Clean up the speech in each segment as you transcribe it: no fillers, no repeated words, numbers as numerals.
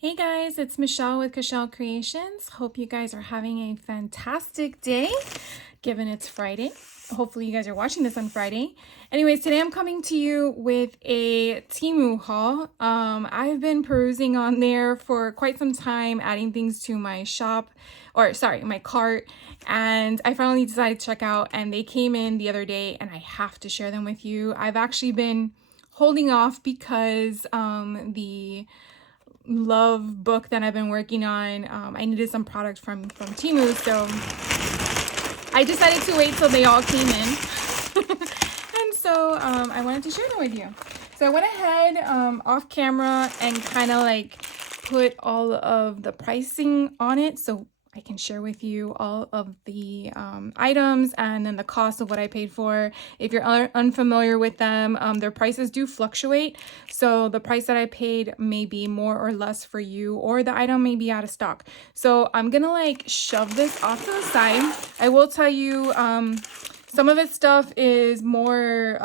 Hey guys, it's Michelle with Cashel Creations. Hope you guys are having a fantastic day, given it's Friday. Hopefully you guys are watching this on Friday. Anyways, today I'm coming to you with a Temu haul. I've been perusing on there for quite some time, adding things to my my cart, and I finally decided to check out, and they came in the other day, and I have to share them with you. I've actually been holding off because the love book that I've been working on, I needed some products from Temu, so I decided to wait till they all came in. And so I wanted to share them with you. So I went ahead off camera and kind of like put all of the pricing on it so I can share with you all of the items and then the cost of what I paid for. If you're unfamiliar with them, their prices do fluctuate. So the price that I paid may be more or less for you, or the item may be out of stock. So I'm gonna like shove this off to the side. I will tell you, some of its stuff is more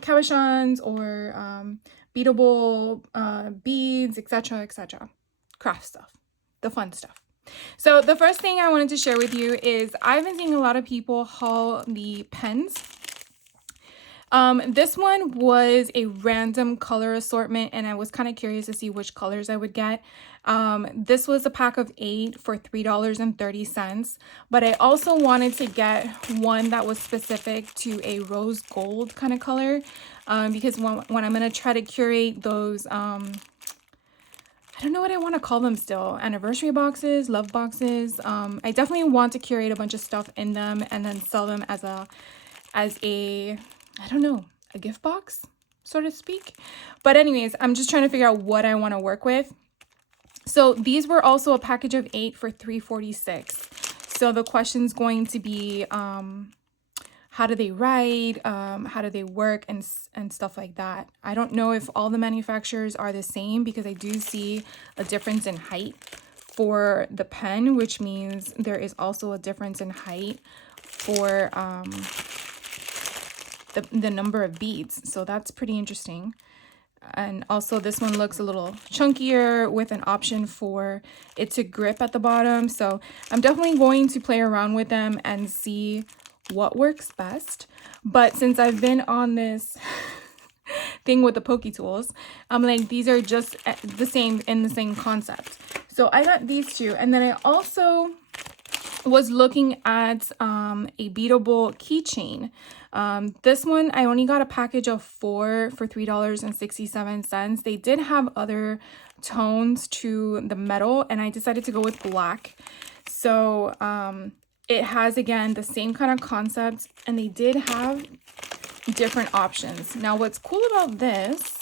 cabochons or beadable beads, etc., etc. Craft stuff, the fun stuff. So the first thing I wanted to share with you is I've been seeing a lot of people haul the pens. This one was a random color assortment, and I was kind of curious to see which colors I would get. This was a pack of 8 for $3.30, but I also wanted to get one that was specific to a rose gold kind of color, because when I'm going to try to curate those, I don't know what I want to call them still. Anniversary boxes, love boxes. I definitely want to curate a bunch of stuff in them and then sell them as a, I don't know, a gift box, so to speak. But anyways, I'm just trying to figure out what I want to work with. So these were also a package of 8 for $3.46. So the question's going to be, how do they write, how do they work, and stuff like that. I don't know if all the manufacturers are the same, because I do see a difference in height for the pen, which means there is also a difference in height for the number of beads. So that's pretty interesting. And also this one looks a little chunkier with an option for it to grip at the bottom. So I'm definitely going to play around with them and see what works best. But since I've been on this thing with the Poke Tools, I'm like, these are just the same concept. So I got these two, and then I also was looking at a beadable keychain. This one I only got a package of 4 for $3.67. They did have other tones to the metal, and I decided to go with black. So it has, again, the same kind of concept, and they did have different options. Now, what's cool about this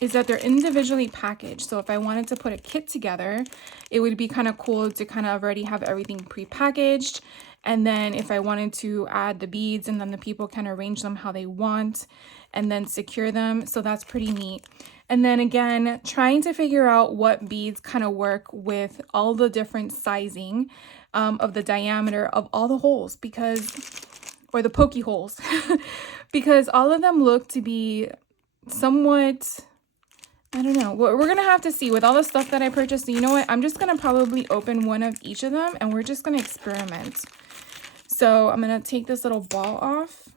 is that they're individually packaged. So if I wanted to put a kit together, it would be kind of cool to kind of already have everything pre-packaged. And then if I wanted to add the beads, and then the people can arrange them how they want and then secure them. So that's pretty neat. And then again, trying to figure out what beads kind of work with all the different sizing of the diameter of all the holes, or the pokey holes, because all of them look to be somewhat, I don't know. We're going to have to see with all the stuff that I purchased. So you know what? I'm just going to probably open one of each of them, and we're just going to experiment. So I'm going to take this little ball off.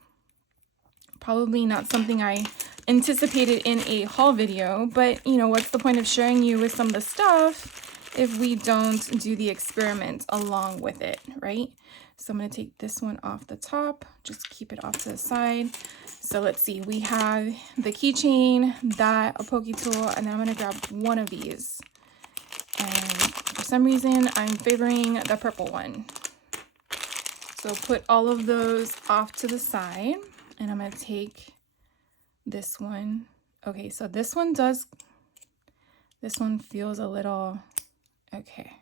Probably not something I anticipated in a haul video, but you know, what's the point of sharing you with some of the stuff if we don't do the experiment along with it, right? So I'm going to take this one off the top, just keep it off to the side. So let's see, we have the keychain, a Poke Tool, and then I'm going to grab one of these. And for some reason, I'm favoring the purple one. So put all of those off to the side, and I'm going to take this one. Okay, so this one feels a little, okay,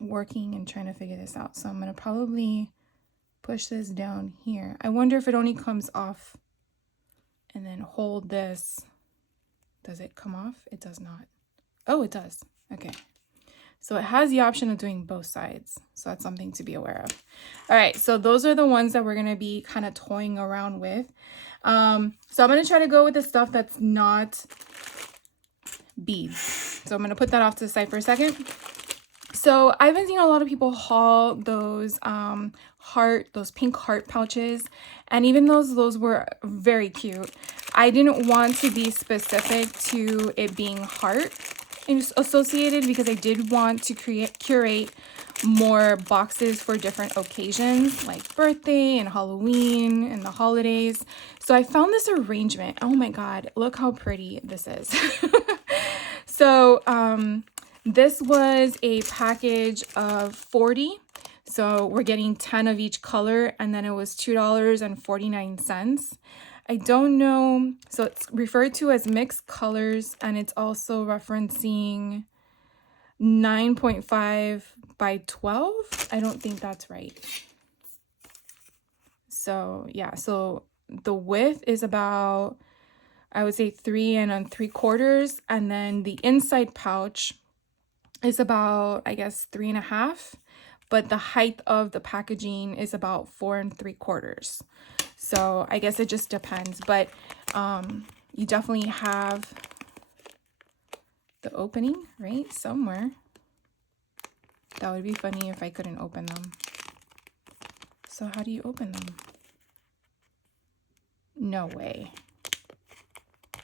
working and trying to figure this out. So I'm going to probably push this down here. I wonder if it only comes off and then hold this. Does it come off? It does not. Oh, it does. Okay. So it has the option of doing both sides. So that's something to be aware of. All right. So those are the ones that we're going to be kind of toying around with. So I'm going to try to go with the stuff that's not beads. So I'm going to put that off to the side for a second. So I've been seeing a lot of people haul those those pink heart pouches, and even those were very cute. I didn't want to be specific to it being heart associated because I did want to curate more boxes for different occasions like birthday and Halloween and the holidays. So I found this arrangement. Oh my god, look how pretty this is. So this was a package of 40. So we're getting 10 of each color, and then it was $2.49. I don't know. So it's referred to as mixed colors, and it's also referencing 9.5 by 12. I don't think that's right. So yeah, so the width is about, I would say 3 3/4, and then the inside pouch is about, I guess, 3.5, but the height of the packaging is about 4 3/4. So I guess it just depends, but you definitely have the opening right somewhere. That would be funny if I couldn't open them. So how do you open them? No way.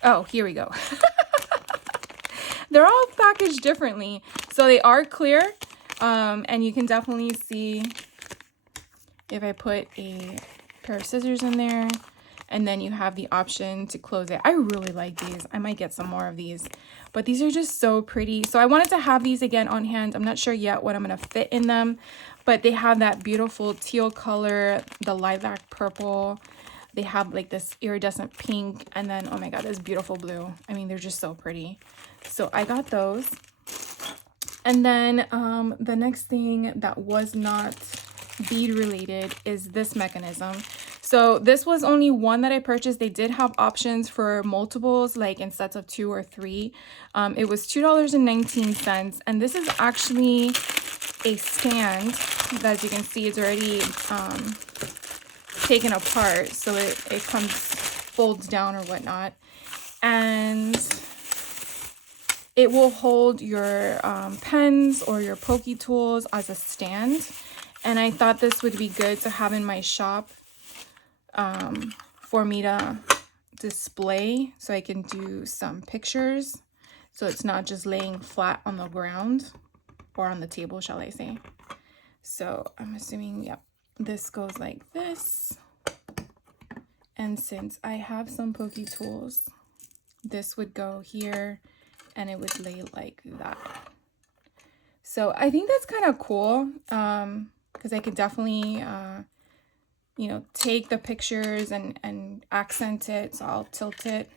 Oh, here we go. They're all packaged differently. So they are clear, and you can definitely see if I put a pair of scissors in there, and then you have the option to close it. I really like these. I might get some more of these, but these are just so pretty. So I wanted to have these again on hand. I'm not sure yet what I'm gonna fit in them, but they have that beautiful teal color, the lilac purple. They have like this iridescent pink, and then, oh my god, this beautiful blue. I mean, they're just so pretty. So I got those. And then the next thing that was not bead related is this mechanism. So this was only one that I purchased. They did have options for multiples, like in sets of 2 or 3. It was $2.19, and this is actually a stand. As you can see, it's already taken apart, so it comes, folds down or whatnot, and it will hold your pens or your pokey tools as a stand. And I thought this would be good to have in my shop for me to display, so I can do some pictures, so it's not just laying flat on the ground or on the table, shall I say. So I'm assuming, yep, this goes like this. And since I have some pokey tools, this would go here and it would lay like that. So I think that's kind of cool, because I could definitely you know, take the pictures and accent it. So I'll tilt it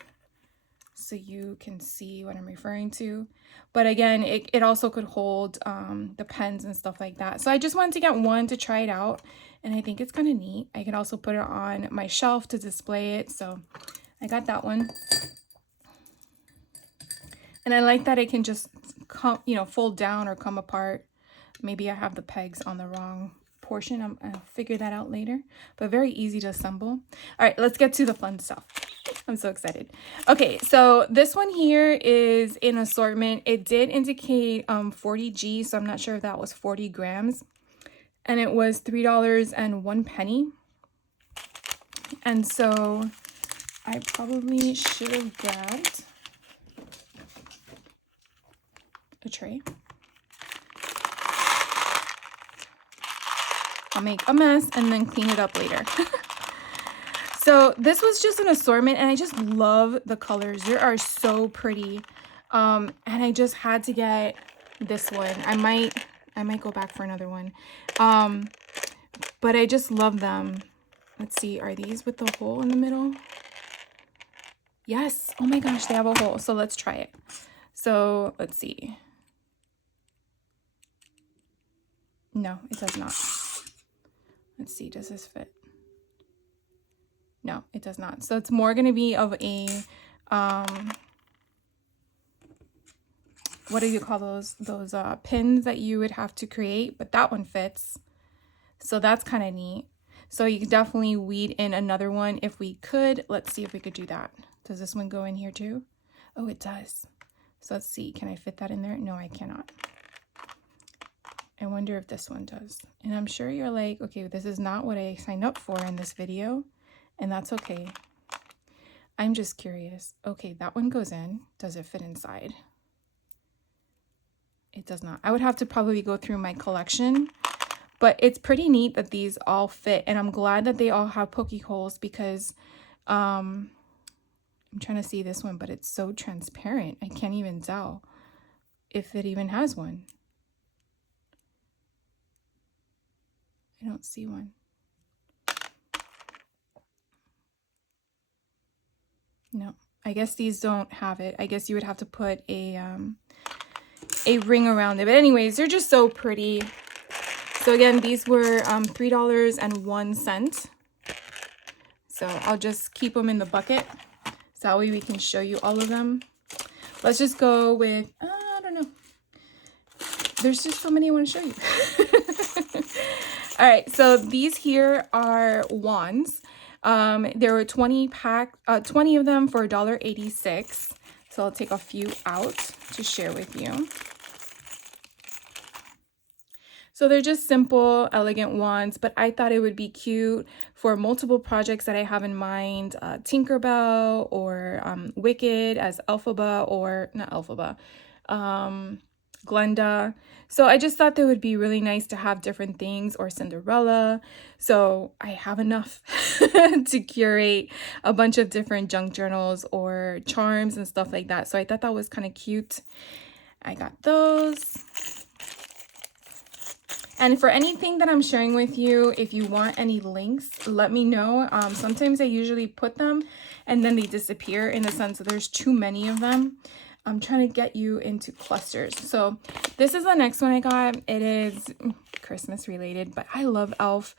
so you can see what I'm referring to. But again, it also could hold the pens and stuff like that. So I just wanted to get one to try it out, and I think it's kind of neat. I can also put it on my shelf to display it. So I got that one. And I like that it can just come, you know, fold down or come apart. Maybe I have the pegs on the wrong portion. I'll figure that out later, but very easy to assemble. All right, let's get to the fun stuff. I'm so excited. Okay, so this one here is in assortment. It did indicate 40G, so I'm not sure if that was 40 grams. And it was $3.01. And so I probably should have grabbed a tray. I'll make a mess and then clean it up later. So this was just an assortment, and I just love the colors. They are so pretty. And I just had to get this one. I might go back for another one. But I just love them. Let's see, are these with the hole in the middle? Yes. Oh my gosh, they have a hole. So let's try it. So let's see. No, it does not. Let's see, does this fit? No, it does not. So it's more going to be of a, what do you call those pins that you would have to create, but that one fits. So that's kind of neat. So you could definitely weed in another one if we could. Let's see if we could do that. Does this one go in here too? Oh, it does. So let's see, can I fit that in there? No, I cannot. I wonder if this one does. And I'm sure you're like, okay, this is not what I signed up for in this video, and that's okay. I'm just curious. Okay, that one goes in. Does it fit inside? It does not. I would have to probably go through my collection, but it's pretty neat that these all fit, and I'm glad that they all have poke holes because I'm trying to see this one, but it's so transparent. I can't even tell if it even has one. I don't see one. No, I guess these don't have it. I guess you would have to put a ring around it. But anyways, they're just so pretty. So again, these were $3.01. So I'll just keep them in the bucket. So that way we can show you all of them. Let's just go with, I don't know. There's just so many I want to show you. All right, so these here are wands. There were 20 of them for $1.86. So I'll take a few out to share with you. So they're just simple, elegant wands, but I thought it would be cute for multiple projects that I have in mind. Tinkerbell or Wicked as Elphaba, or not Elphaba, Glenda. So I just thought they would be really nice to have different things, or Cinderella. So I have enough to curate a bunch of different junk journals or charms and stuff like that. So I thought that was kind of cute. I got those. And for anything that I'm sharing with you, if you want any links, let me know. Sometimes I usually put them and then they disappear, in the sense that there's too many of them. I'm trying to get you into clusters. So this is the next one I got. It is Christmas related, but I love Elf.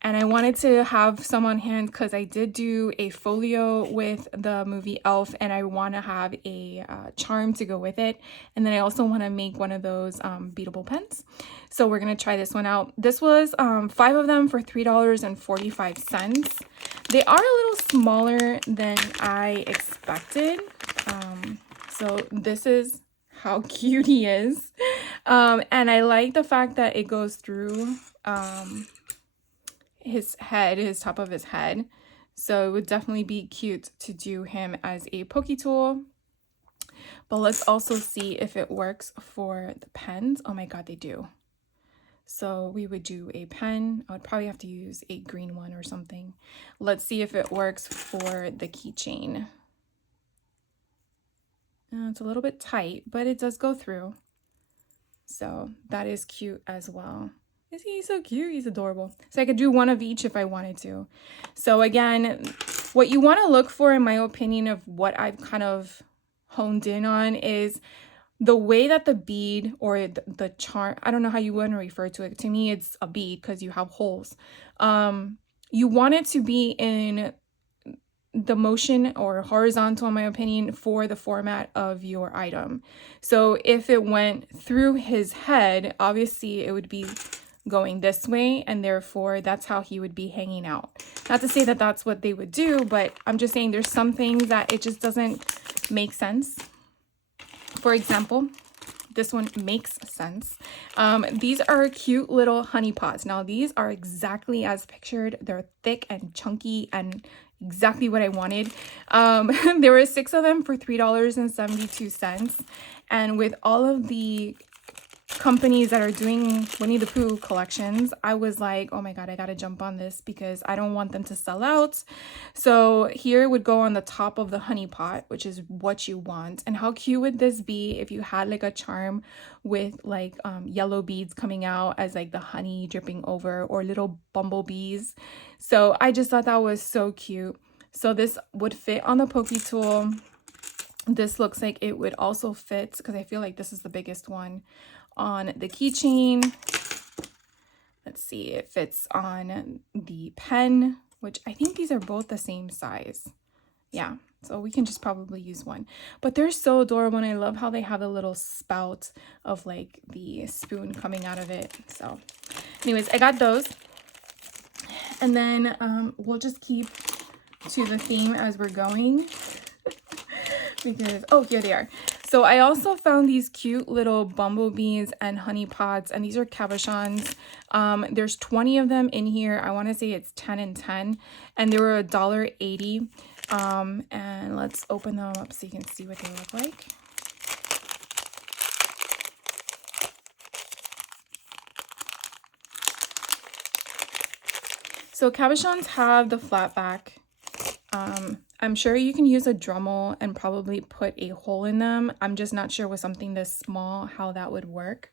And I wanted to have some on hand because I did do a folio with the movie Elf, and I want to have a charm to go with it. And then I also want to make one of those beadable pens. So we're going to try this one out. This was 5 of them for $3.45. They are a little smaller than I expected. So this is how cute he is. And I like the fact that it goes through his head, his top of his head. So it would definitely be cute to do him as a pokey tool. But let's also see if it works for the pens. Oh my god, they do. So we would do a pen. I would probably have to use a green one or something. Let's see if it works for the keychain. It's a little bit tight, but it does go through. So that is cute as well. Is he so cute? He's adorable. So I could do one of each if I wanted to. So again, what you want to look for, in my opinion, of what I've kind of honed in on, is the way that the bead or the charm, I don't know how you want to refer to it. To me, it's a bead because you have holes. You want it to be in the motion or horizontal, in my opinion, for the format of your item. So if it went through his head, obviously it would be going this way, and therefore that's how he would be hanging out. Not to say that that's what they would do, but I'm just saying there's some things that it just doesn't make sense. For example, this one makes sense. These are cute little honey pots. Now these are exactly as pictured. They're thick and chunky and exactly what I wanted. There were 6 of them for $3.72. And with all of the companies that are doing Winnie the Pooh collections, I was like, oh my god, I gotta jump on this because I don't want them to sell out. So here it would go on the top of the honey pot, which is what you want. And how cute would this be if you had like a charm with like yellow beads coming out as like the honey dripping over, or little bumblebees. So I just thought that was so cute. So this would fit on the pokey tool. This looks like it would also fit, because I feel like this is the biggest one, on the keychain. Let's see, it fits on the pen, which I think these are both the same size. Yeah, so we can just probably use one. But they're so adorable, and I love how they have a little spout of like the spoon coming out of it. So anyways, I got those. And then we'll just keep to the theme as we're going. because, oh, here they are. So I also found these cute little bumblebees and honey pots, and these are cabochons. There's 20 of them in here. I want to say it's 10 and 10, and they were $1.80. And let's open them up so you can see what they look like. So cabochons have the flat back. I'm sure you can use a Dremel and probably put a hole in them. I'm just not sure with something this small how that would work.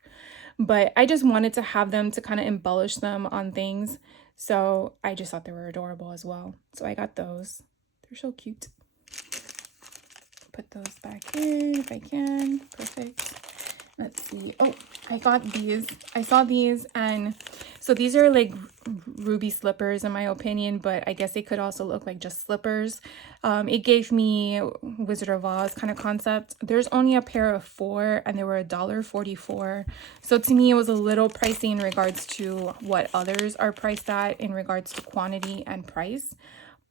But I just wanted to have them to kind of embellish them on things. So I just thought they were adorable as well. So I got those. They're so cute. Put those back in if I can. Perfect. Let's see. Oh, I got these. I saw these, and so these are like ruby slippers in my opinion, but I guess they could also look like just slippers. It gave me Wizard of Oz kind of concept. There's only a pair of 4 and they were $1.44. So to me it was a little pricey in regards to what others are priced at in regards to quantity and price.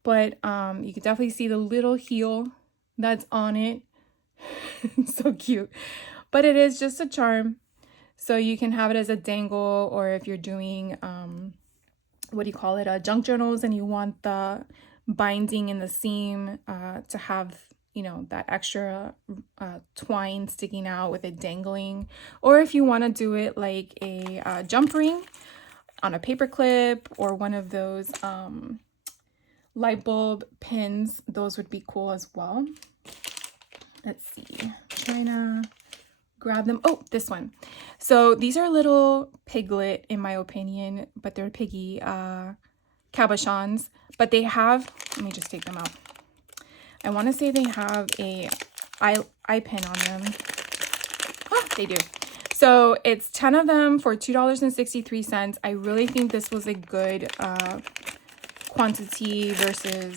But you could definitely see the little heel that's on it. So cute. But it is just a charm. So you can have it as a dangle, or if you're doing, what do you call it, junk journals, and you want the binding in the seam to have, you know, that extra twine sticking out with it dangling. Or if you want to do it like a jump ring on a paper clip, or one of those light bulb pins, those would be cool as well. Let's see, trying to grab them. Oh, this one. So these are little piglet in my opinion, but they're piggy cabochons, but they have, let me just take them out. I want to say they have a eye pin on them. Oh, they do. So it's 10 of them for $2.63. I really think this was a good quantity versus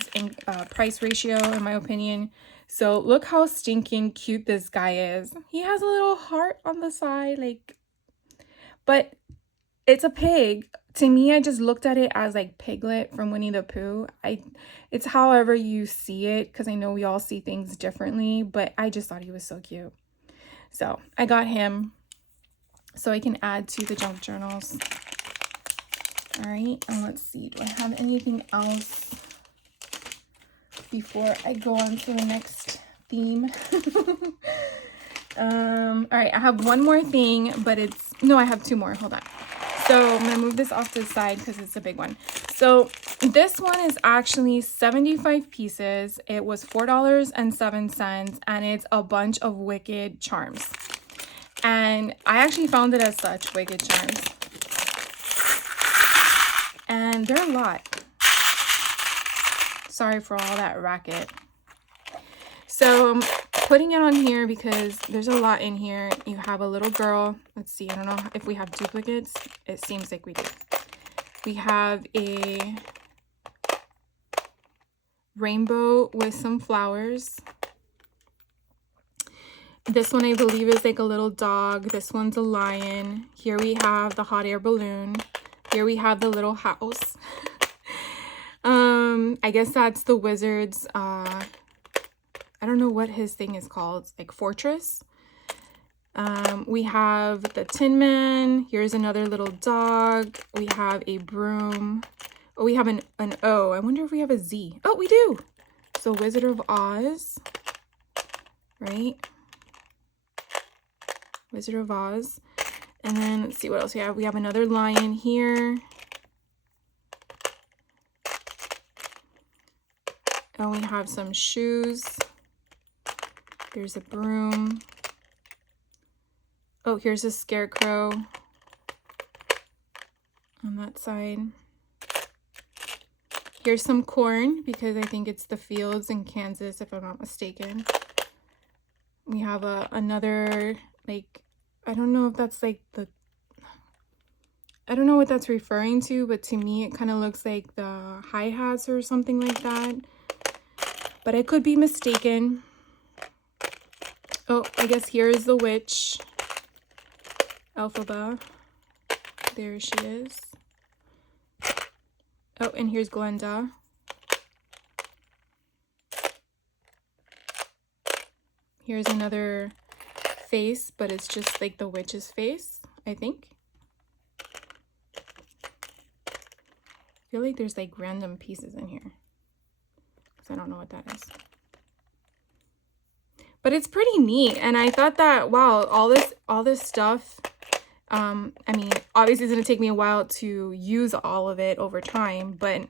price ratio in my opinion. So look how stinking cute this guy is. He has a little heart on the side, like, but it's a pig. To me, I just looked at it as like Piglet from Winnie the Pooh. It's however you see it, because I know we all see things differently, but I just thought he was so cute. So I got him so I can add to the junk journals. All right, and let's see, do I have anything else before I go on to the next theme? All right, I have one more thing, but I have 2 more. Hold on. So I'm gonna move this off to the side because it's a big one. So this one is actually 75 pieces. It was $4.07, and it's a bunch of Wicked charms. And I actually found it as such, Wicked charms. And they're a lot. Sorry for all that racket. So I'm putting it on here because there's a lot in here. You have a little girl. Let's see, I don't know if we have duplicates. It seems like we do. We have a rainbow with some flowers. This one I believe is like a little dog. This one's a lion. Here we have the hot air balloon. Here we have the little house. I guess that's the wizard's I don't know what his thing is called. It's like fortress. We have the Tin Man. Here's another little dog. We have a broom. Oh, we have an O. I wonder if we have a Z. Oh, we do. So Wizard of Oz, right? Wizard of Oz. And then let's see what else we have. We have another lion here. And we have some shoes. There's a broom. Oh, here's a scarecrow on that side. Here's some corn, because I think it's the fields in Kansas, if I'm not mistaken. We have another, like, I don't know if that's like I don't know what that's referring to, but to me it kind of looks like the hi-hats or something like that. But I could be mistaken. Oh, I guess here is the witch. Elphaba. There she is. Oh, and here's Glenda. Here's another face, but it's just like the witch's face, I think. I feel like there's like random pieces in here, because I don't know what that is. But it's pretty neat, and I thought that, wow, all this stuff, I mean, obviously it's gonna take me a while to use all of it over time, but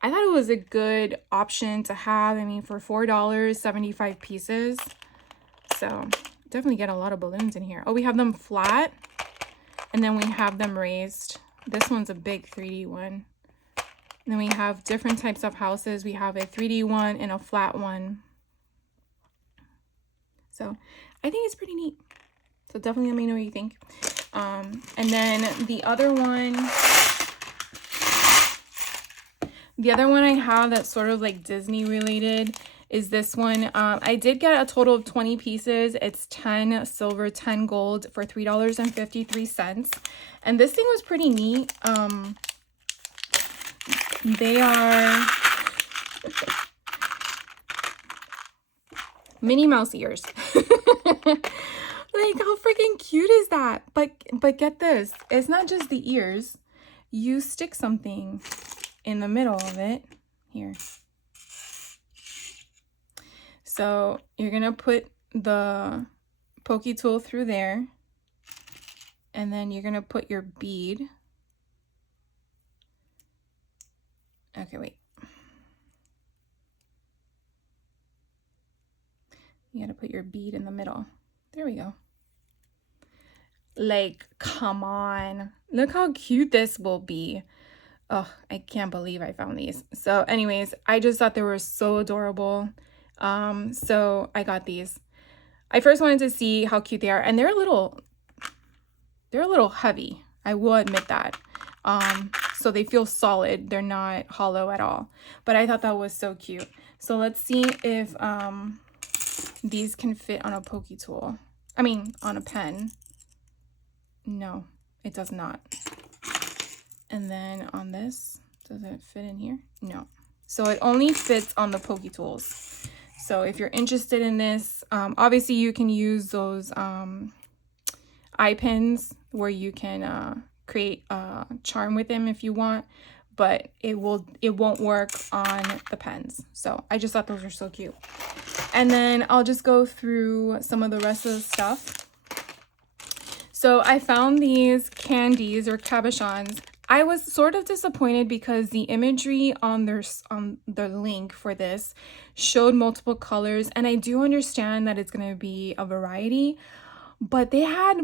I thought it was a good option to have. I mean, for $4, 75 pieces. So definitely get a lot of balloons in here. Oh, we have them flat, and then we have them raised. This one's a big 3D one. And then we have different types of houses. We have a 3D one and a flat one. So I think it's pretty neat. So definitely let me know what you think. And then the other one I have that's sort of like Disney related is this one. I did get a total of 20 pieces. It's 10 silver, 10 gold for $3.53. And this thing was pretty neat. They are Minnie Mouse ears. Like, how freaking cute is that? But get this, it's not just the ears. You stick something in the middle of it here. So you're gonna put the pokey tool through there, and then you're gonna put your bead. Okay, wait. You gotta put your bead in the middle. There we go. Like, come on. Look how cute this will be. Oh, I can't believe I found these. So anyways, I just thought they were so adorable. So I got these. I first wanted to see how cute they are, and they're a little heavy. I will admit that. So they feel solid. They're not hollow at all. But I thought that was so cute. So let's see if these can fit on a pokey tool. I mean, on a pen. No, it does not. And then on this, does it fit in here? No. So it only fits on the pokey tools. So if you're interested in this, obviously you can use those eye pins where you can create a charm with them if you want, but it won't work on the pens. So I just thought those were so cute. And then I'll just go through some of the rest of the stuff. So I found these candies or cabochons. I was sort of disappointed because the imagery on the link for this showed multiple colors, and I do understand that it's going to be a variety, but they had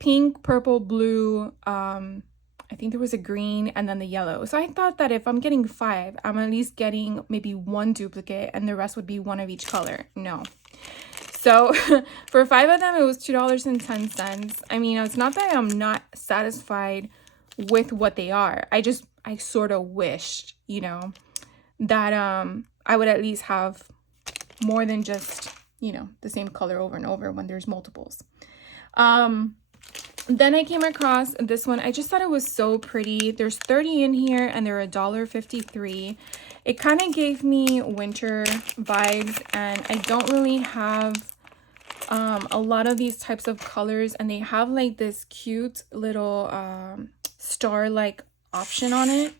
pink, purple, blue, I think there was a green, and then the yellow. So I thought that if I'm getting 5, I'm at least getting maybe 1 duplicate and the rest would be 1 of each color. No. So for 5 of them, it was $2.10. I mean, it's not that I'm not satisfied with what they are. I sort of wished, you know, that I would at least have more than just, you know, the same color over and over when there's multiples. Then I came across this one. I just thought it was so pretty. There's 30 in here and they're $1.53. It kind of gave me winter vibes, and I don't really have a lot of these types of colors, and they have like this cute little star-like option on it.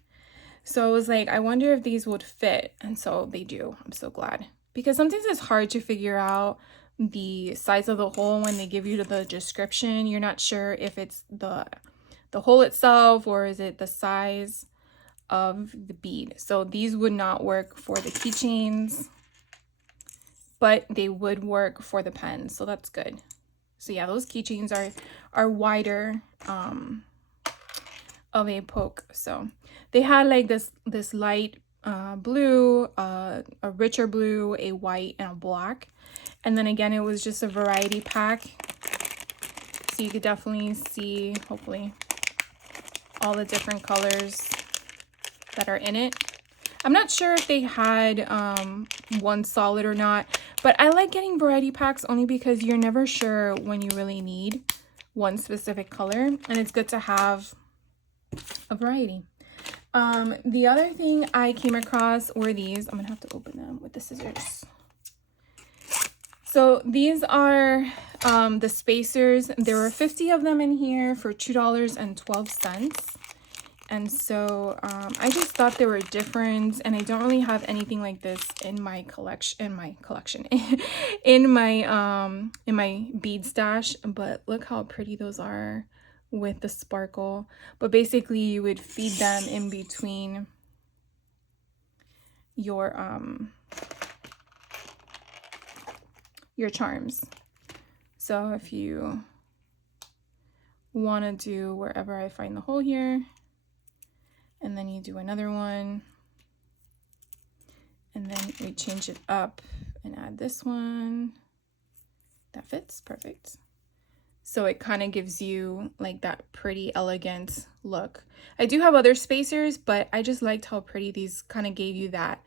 So I was like, I wonder if these would fit, and so they do. I'm so glad, because sometimes it's hard to figure out the size of the hole when they give you the description. You're not sure if it's the hole itself or is it the size of the bead. So these would not work for the keychains, but they would work for the pens, so that's good. So yeah, those keychains are wider of a poke. So they had like this light blue, a richer blue, a white, and a black. And then again, it was just a variety pack, so you could definitely see, hopefully, all the different colors that are in it. I'm not sure if they had one solid or not, but I like getting variety packs only because you're never sure when you really need one specific color, and it's good to have a variety. The other thing I came across were these. I'm gonna have to open them with the scissors. So these are the spacers. There were 50 of them in here for $2.12. And so I just thought they were different, and I don't really have anything like this in my collection, in my bead stash. But look how pretty those are with the sparkle. But basically you would feed them in between your charms. So if you want to do wherever I find the hole here, and then you do another one, and then we change it up and add this one. That fits perfect. So it kind of gives you like that pretty elegant look. I do have other spacers, but I just liked how pretty these kind of gave you that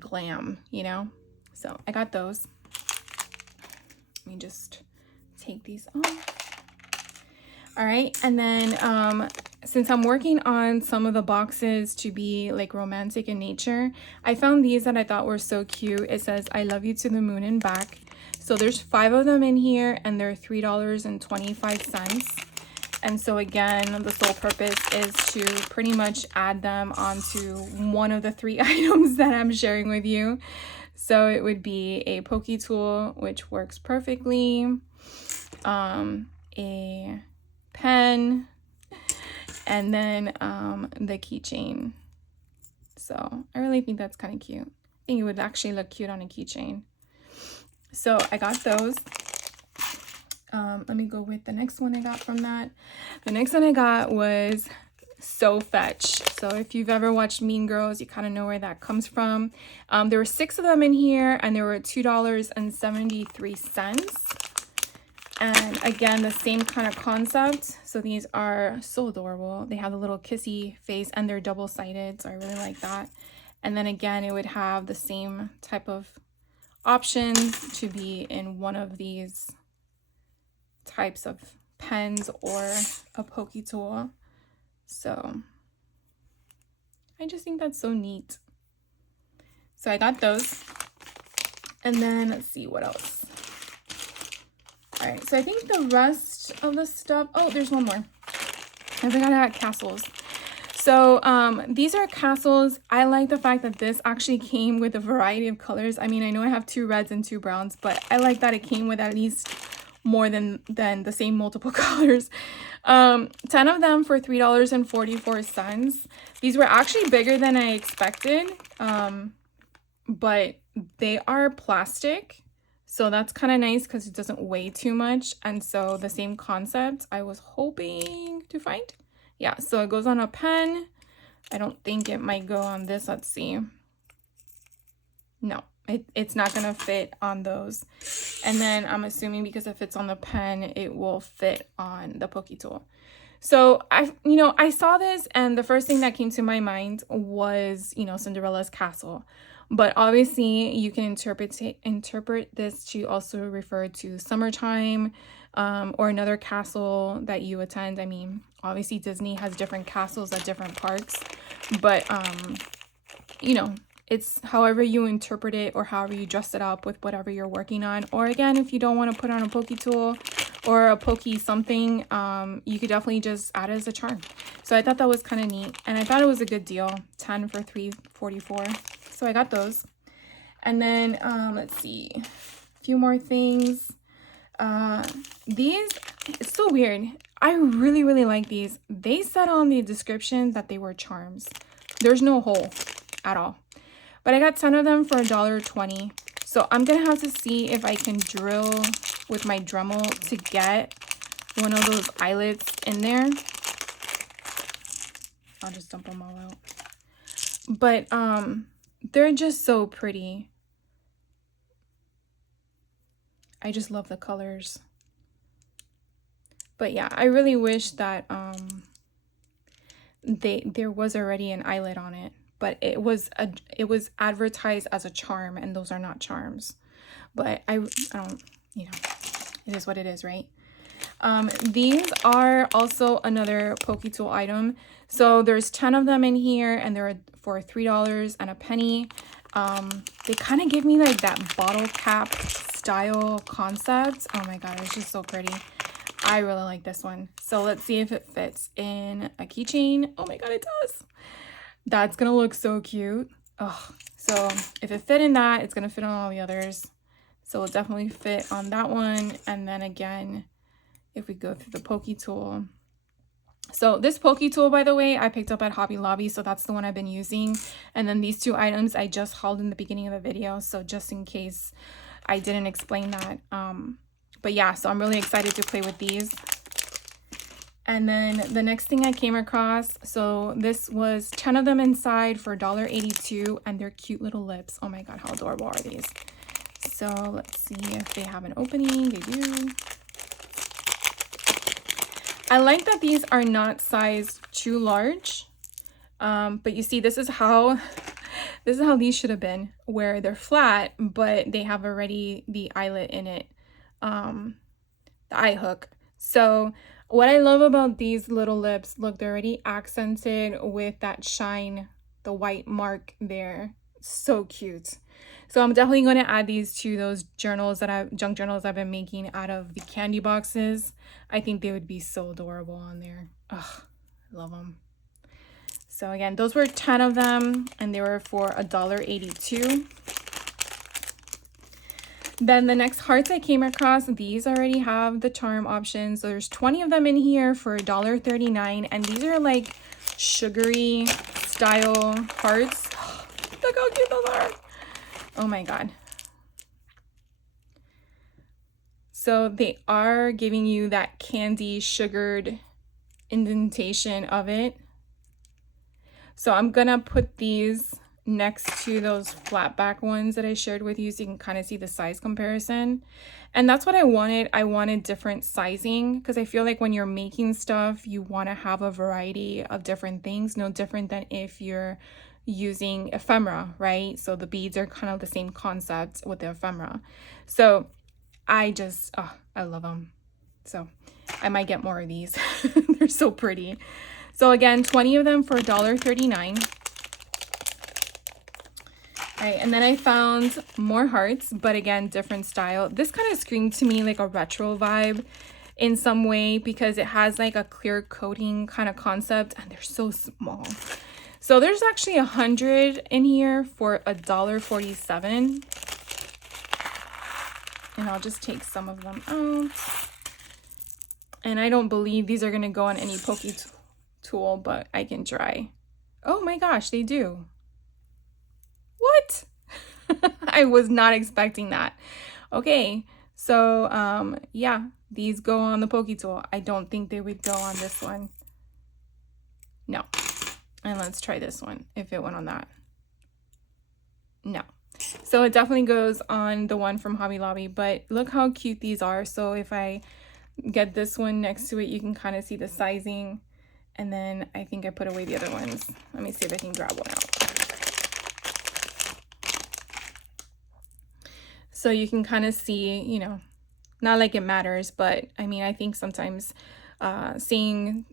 glam, you know? So I got those. Let me just take these off. All right, and then since I'm working on some of the boxes to be like romantic in nature, I found these that I thought were so cute. It says, "I love you to the moon and back." So there's 5 of them in here, and they're $3.25. And so again, the sole purpose is to pretty much add them onto one of the 3 items that I'm sharing with you. So it would be a pokey tool, which works perfectly, a pen, and then the keychain. So I really think that's kind of cute. I think it would actually look cute on a keychain. So I got those. Let me go with the next one I got from that. The next one I got was So Fetch. So if you've ever watched Mean Girls, you kind of know where that comes from. There were 6 of them in here, and they were $2.73. And again, the same kind of concept. So these are so adorable. They have a little kissy face, and they're double-sided, so I really like that. And then again, it would have the same type of options to be in one of these types of pens or a pokey tool. So I just think that's so neat. So I got those. And then let's see what else. All right, so I think the rest of the stuff, oh, there's one more. I forgot I had castles. So these are castles. I like the fact that this actually came with a variety of colors. I mean, I know I have 2 reds and 2 browns, but I like that it came with at least more than the same multiple colors. 10 of them for $3.44. These were actually bigger than I expected, but they are plastic. So that's kind of nice because it doesn't weigh too much. And so the same concept I was hoping to find. Yeah, so it goes on a pen. I don't think it might go on this. Let's see. No, it's not going to fit on those. And then I'm assuming because if it's on the pen, it will fit on the pokey tool. So I saw this, and the first thing that came to my mind was, Cinderella's castle. But obviously you can interpret this to also refer to summertime, or another castle that you attend. I mean, obviously Disney has different castles at different parks, but it's however you interpret it or however you dress it up with whatever you're working on. Or again, if you don't want to put on a pokey tool or a pokey something, you could definitely just add it as a charm. So I thought that was kind of neat, and I thought it was a good deal, 10 for $3.44. So I got those. And then let's see, a few more things. These, it's so weird. I really, really like these. They said on the description that they were charms. There's no hole at all. But I got 10 of them for $1.20. So I'm going to have to see if I can drill with my Dremel to get one of those eyelets in there. I'll just dump them all out. But they're just so pretty. I just love the colors. But yeah, I really wish that there was already an eyelet on it, but it was advertised as a charm, and those are not charms. But I don't, it is what it is, right? These are also another pokey tool item. So there's 10 of them in here, and they're for $3 and a penny. They kind of give me like that bottle cap style concept. Oh my god, it's just so pretty. I really like this one. So let's see if it fits in a keychain. Oh my god, it does. That's gonna look so cute. Oh, so if it fit in that, it's gonna fit on all the others. So it'll definitely fit on that one. And then again, if we go through the pokey tool. So this pokey tool, by the way, I picked up at Hobby Lobby, so that's the one I've been using. And then these two items I just hauled in the beginning of the video, so just in case I didn't explain that. But yeah, so I'm really excited to play with these. And then the next thing I came across, so this was 10 of them inside for $1.82, and they're cute little lips. Oh my god, how adorable are these? So let's see if they have an opening. They do. I like that these are not sized too large, but you see, this is how these should have been, where they're flat, but they have already the eyelet in it, the eye hook. So what I love about these little lips, look, they're already accented with that shine, the white mark there. So cute. So I'm definitely going to add these to those journals that junk journals I've been making out of the candy boxes. I think they would be so adorable on there. Ugh, I love them. So again, those were 10 of them, and they were for $1.82. Then the next hearts I came across, these already have the charm option. So there's 20 of them in here for $1.39, and these are like sugary style hearts. Look how cute those are. Oh my god. So they are giving you that candy sugared indentation of it. So I'm gonna put these next to those flat back ones that I shared with you so you can kind of see the size comparison. And that's what I wanted. I wanted different sizing because I feel like when you're making stuff, you want to have a variety of different things, no different than if you're using ephemera, right? So the beads are kind of the same concept with the ephemera. So I just, oh, I love them. So I might get more of these. They're so pretty. So again, 20 of them for $1.39. Right, and then I found more hearts, but again, different style. This kind of screamed to me like a retro vibe in some way because it has like a clear coating kind of concept, and they're so small. So there's actually 100 in here for $1.47. And I'll just take some of them out. And I don't believe these are going to go on any pokey tool, but I can try. Oh my gosh, they do. What? I was not expecting that. Okay, so yeah, these go on the pokey tool. I don't think they would go on this one. No. And let's try this one, if it went on that. No. So it definitely goes on the one from Hobby Lobby, but look how cute these are. So if I get this one next to it, you can kind of see the sizing. And then I think I put away the other ones. Let me see if I can grab one out. So you can kind of see, you know, not like it matters, but I mean, I think sometimes seeing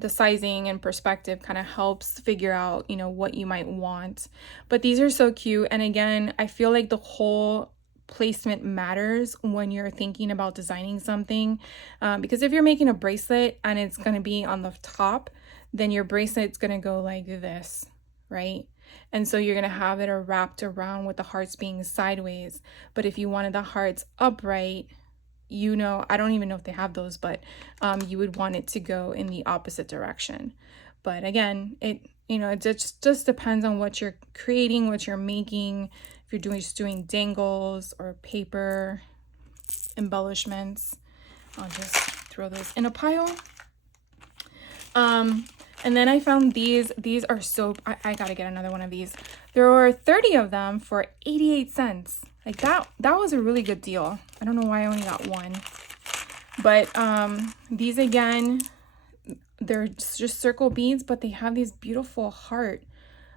the sizing and perspective kind of helps figure out, you know, what you might want. But these are so cute. And again, I feel like the whole placement matters when you're thinking about designing something, because if you're making a bracelet and it's going to be on the top, then your bracelet's going to go like this, right? And so you're going to have it wrapped around with the hearts being sideways. But if you wanted the hearts upright, you know, I don't even know if they have those, but you would want it to go in the opposite direction. But again, it just depends on what you're creating, what you're making. If you're just doing dangles or paper embellishments, I'll just throw those in a pile. And then I found these are so, I gotta get another one of these. There were 30 of them for 88 cents. Like that was a really good deal. I don't know why I only got one. But these again, they're just circle beads, but they have these beautiful heart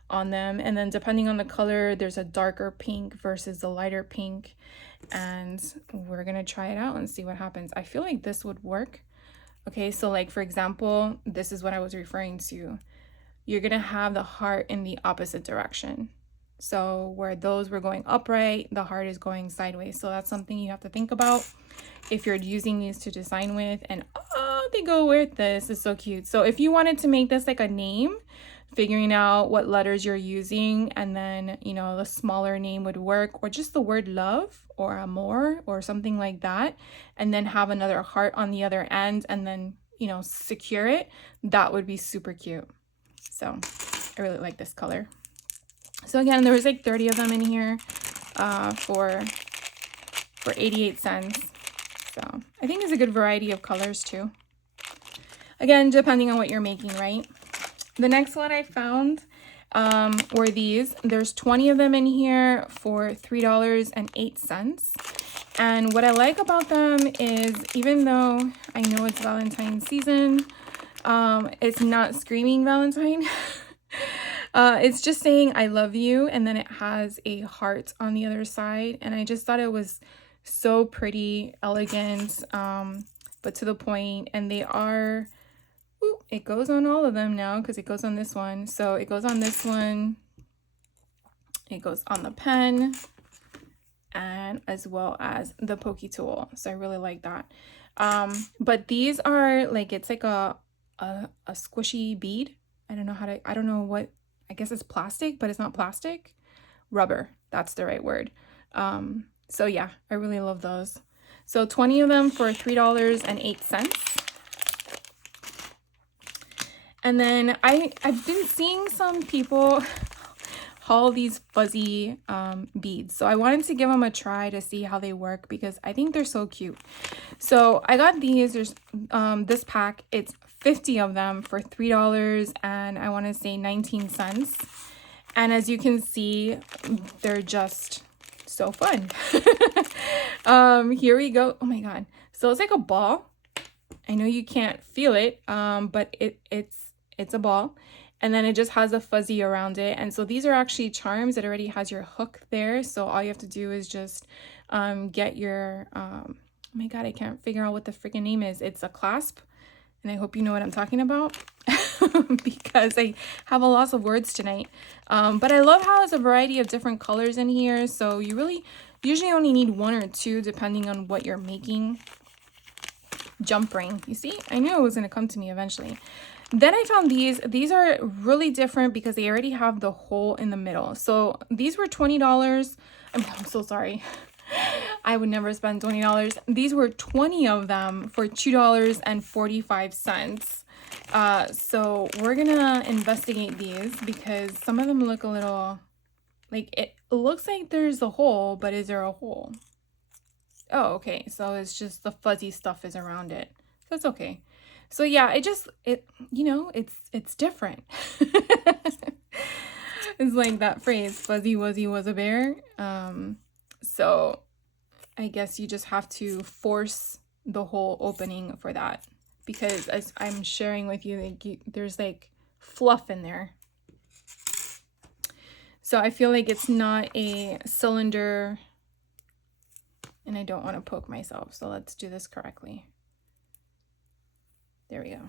on them. And then depending on the color, there's a darker pink versus the lighter pink. And we're gonna try it out and see what happens. I feel like this would work. Okay, so like for example, this is what I was referring to. You're gonna have the heart in the opposite direction. So where those were going upright, the heart is going sideways. So that's something you have to think about if you're using these to design with. And oh, they go with this. It's so cute. So if you wanted to make this like a name, figuring out what letters you're using, and then, you know, the smaller name would work, or just the word love or amor or something like that, and then have another heart on the other end, and then, you know, secure it, that would be super cute. So I really like this color. So again, there was like 30 of them in here for 88 cents. So I think it's a good variety of colors too. Again, depending on what you're making, right? The next one I found were these. There's 20 of them in here for $3.08. And what I like about them is, even though I know it's Valentine's season, it's not screaming Valentine. It's just saying I love you, and then it has a heart on the other side. And I just thought it was so pretty, elegant, but to the point. And they are, ooh, it goes on all of them now because it goes on this one. So it goes on this one, it goes on the pen, and as well as the pokey tool. So I really like that. But these are like, it's like a squishy bead. I don't know what, I guess it's plastic, but it's not plastic. Rubber, that's the right word. So yeah, I really love those. So 20 of them for $3.08. And then I've been seeing some people haul these fuzzy beads. So I wanted to give them a try to see how they work because I think they're so cute. So I got these. There's this pack. It's 50 of them for $3 and I want to say 19 cents. And as you can see, they're just so fun. Here we go. Oh my god. So it's like a ball. I know you can't feel it, but it's a ball. And then it just has a fuzzy around it. And so these are actually charms. It already has your hook there. So all you have to do is just get your, oh my god, I can't figure out what the freaking name is. It's a clasp. And I hope you know what I'm talking about because I have a loss of words tonight. But I love how there's a variety of different colors in here. So you really usually only need one or two depending on what you're making. Jump ring. You see, I knew it was going to come to me eventually. Then I found these. These are really different because they already have the hole in the middle. So these were $20. I'm so sorry. I would never spend $20. These were 20 of them for $2.45. So we're gonna investigate these because some of them look a little like it looks like there's a hole, but is there a hole? Oh, okay. So it's just the fuzzy stuff is around it. So it's okay. So yeah, you know, it's different. It's like that phrase, fuzzy wuzzy was a bear. So I guess you just have to force the whole opening for that because as I'm sharing with you, like there's like fluff in there. So I feel like it's not a cylinder and I don't want to poke myself. So let's do this correctly. There we go.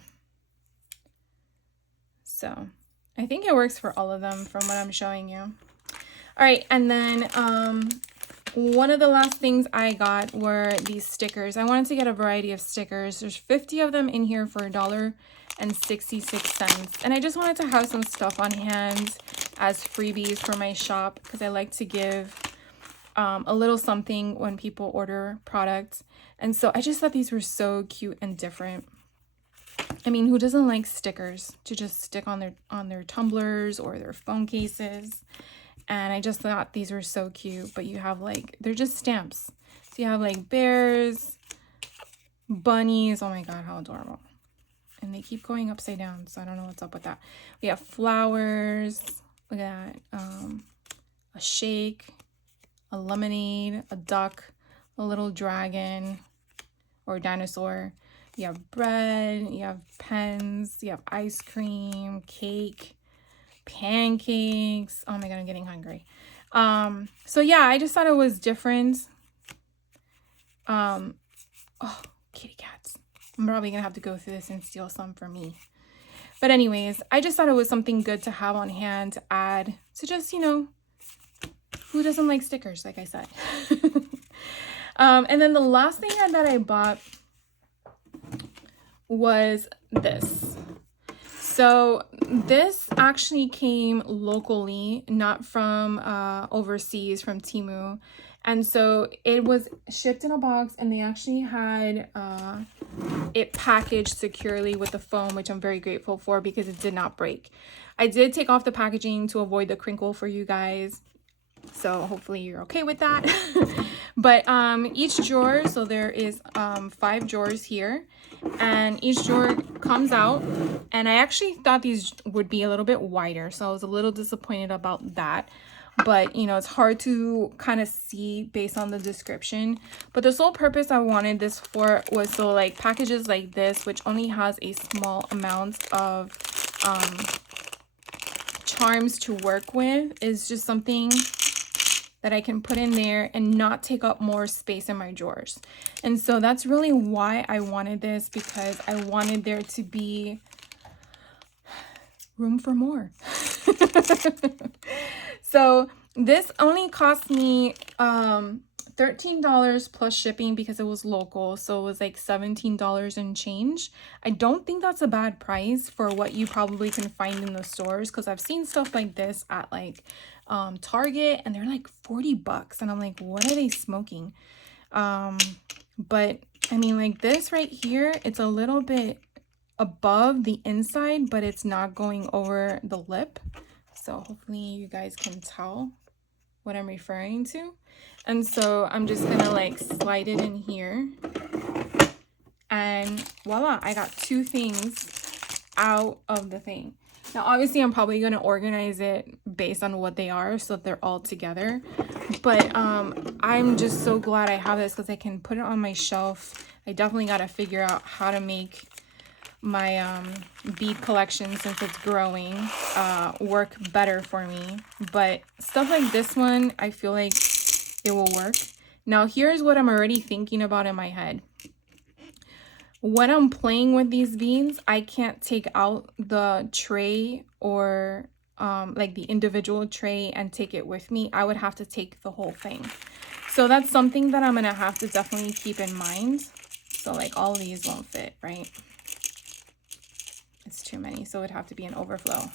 So I think it works for all of them from what I'm showing you. All right, and then one of the last things I got were these stickers. I wanted to get a variety of stickers. There's 50 of them in here for $1.66. And I just wanted to have some stuff on hand as freebies for my shop because I like to give a little something when people order products. And so I just thought these were so cute and different. I mean, who doesn't like stickers to just stick on their tumblers or their phone cases? And I just thought these were so cute, but you have like, they're just stamps. So you have like bears, bunnies. Oh my god, how adorable. And they keep going upside down, so I don't know what's up with that. We have flowers. Look at that. A shake, a lemonade, a duck, a little dragon or dinosaur. You have bread, you have pens, you have ice cream, cake, pancakes. Oh my god, I'm getting hungry. So yeah, I just thought it was different. Oh, kitty cats. I'm probably gonna have to go through this and steal some for me. But anyways, I just thought it was something good to have on hand to add to just, you know, Who doesn't like stickers, like I said? And then the last thing that I bought was this. So this actually came locally, not from overseas, from Temu. And so it was shipped in a box, and they actually had it packaged securely with the foam, which I'm very grateful for because it did not break. I did take off the packaging to avoid the crinkle for you guys, so hopefully you're okay with that. But each drawer, so there is 5 drawers here, and each drawer comes out, and I actually thought these would be a little bit wider, so I was a little disappointed about that. But you know, it's hard to kind of see based on the description. But the sole purpose I wanted this for was so like packages like this, which only has a small amount of charms to work with, is just something that I can put in there and not take up more space in my drawers. And so that's really why I wanted this, because I wanted there to be room for more. So this only cost me $13 plus shipping because it was local, so it was like $17 and change. I don't think that's a bad price for what you probably can find in the stores, because I've seen stuff like this at like Target, and they're like 40 bucks, and I'm like, what are they smoking? But I mean, like this right here, it's a little bit above the inside, but it's not going over the lip. So hopefully you guys can tell what I'm referring to. And so I'm just gonna like slide it in here, and voila, I got 2 things out of the thing. Now obviously I'm probably gonna organize it based on what they are, so that they're all together. But I'm just so glad I have this, because I can put it on my shelf. I definitely gotta figure out how to make my bead collection, since it's growing, work better for me. But stuff like this one, I feel like it will work. Now here's what I'm already thinking about in my head. When I'm playing with these beads, I can't take out the tray or like the individual tray and take it with me. I would have to take the whole thing. So that's something that I'm gonna have to definitely keep in mind. So like all these won't fit, right? It's too many, so it would have to be an overflow.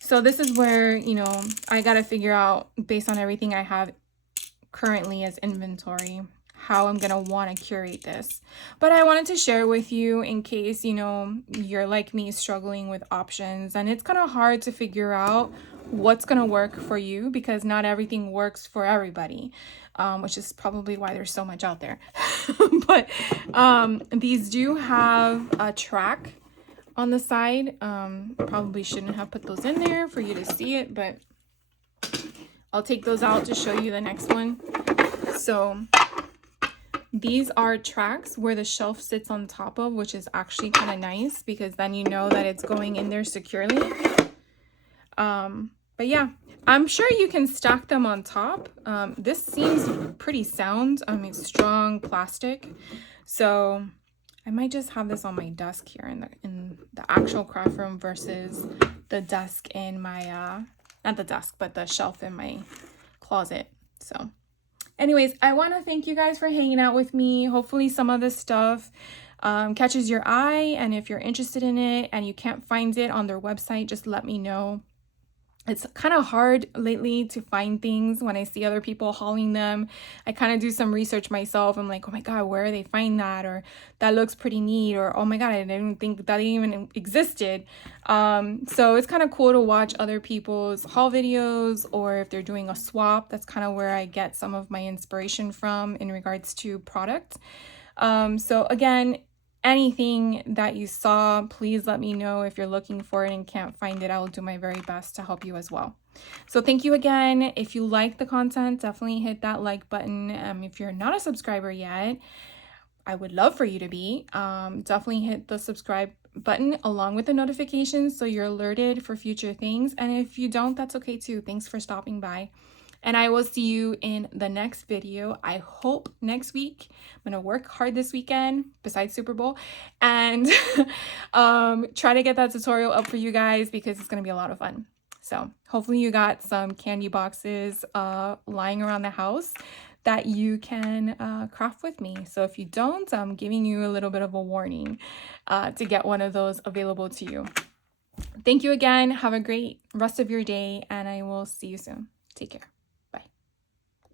So this is where, you know, I got to figure out, based on everything I have currently as inventory, how I'm going to want to curate this. But I wanted to share with you in case, you know, you're like me, struggling with options, and it's kind of hard to figure out what's going to work for you, because not everything works for everybody. Which is probably why there's so much out there. But these do have a track on the side. Probably shouldn't have put those in there for you to see it, but I'll take those out to show you the next one. So these are tracks where the shelf sits on top of, which is actually kind of nice, because then you know that it's going in there securely. But yeah, I'm sure you can stack them on top. This seems pretty sound. I mean, strong plastic. So I might just have this on my desk here in the actual craft room versus the desk in my, not the desk, but the shelf in my closet. So anyways, I want to thank you guys for hanging out with me. Hopefully some of this stuff catches your eye. And if you're interested in it and you can't find it on their website, just let me know. It's kind of hard lately to find things when I see other people hauling them. I kind of do some research myself. I'm like, oh my God, where do they find that? Or that looks pretty neat. Or, oh my God, I didn't think that even existed. So it's kind of cool to watch other people's haul videos, or if they're doing a swap. That's kind of where I get some of my inspiration from in regards to product. So again, anything that you saw, please let me know. If you're looking for it and can't find it, I will do my very best to help you as well. So thank you again. If you like the content, definitely hit that like button. If you're not a subscriber yet, I would love for you to be. Definitely hit the subscribe button along with the notifications so you're alerted for future things. And if you don't, that's okay too. Thanks for stopping by. And I will see you in the next video. I hope next week. I'm going to work hard this weekend, besides Super Bowl, and try to get that tutorial up for you guys, because it's going to be a lot of fun. So hopefully you got some candy boxes lying around the house that you can craft with me. So if you don't, I'm giving you a little bit of a warning to get one of those available to you. Thank you again. Have a great rest of your day, and I will see you soon. Take care.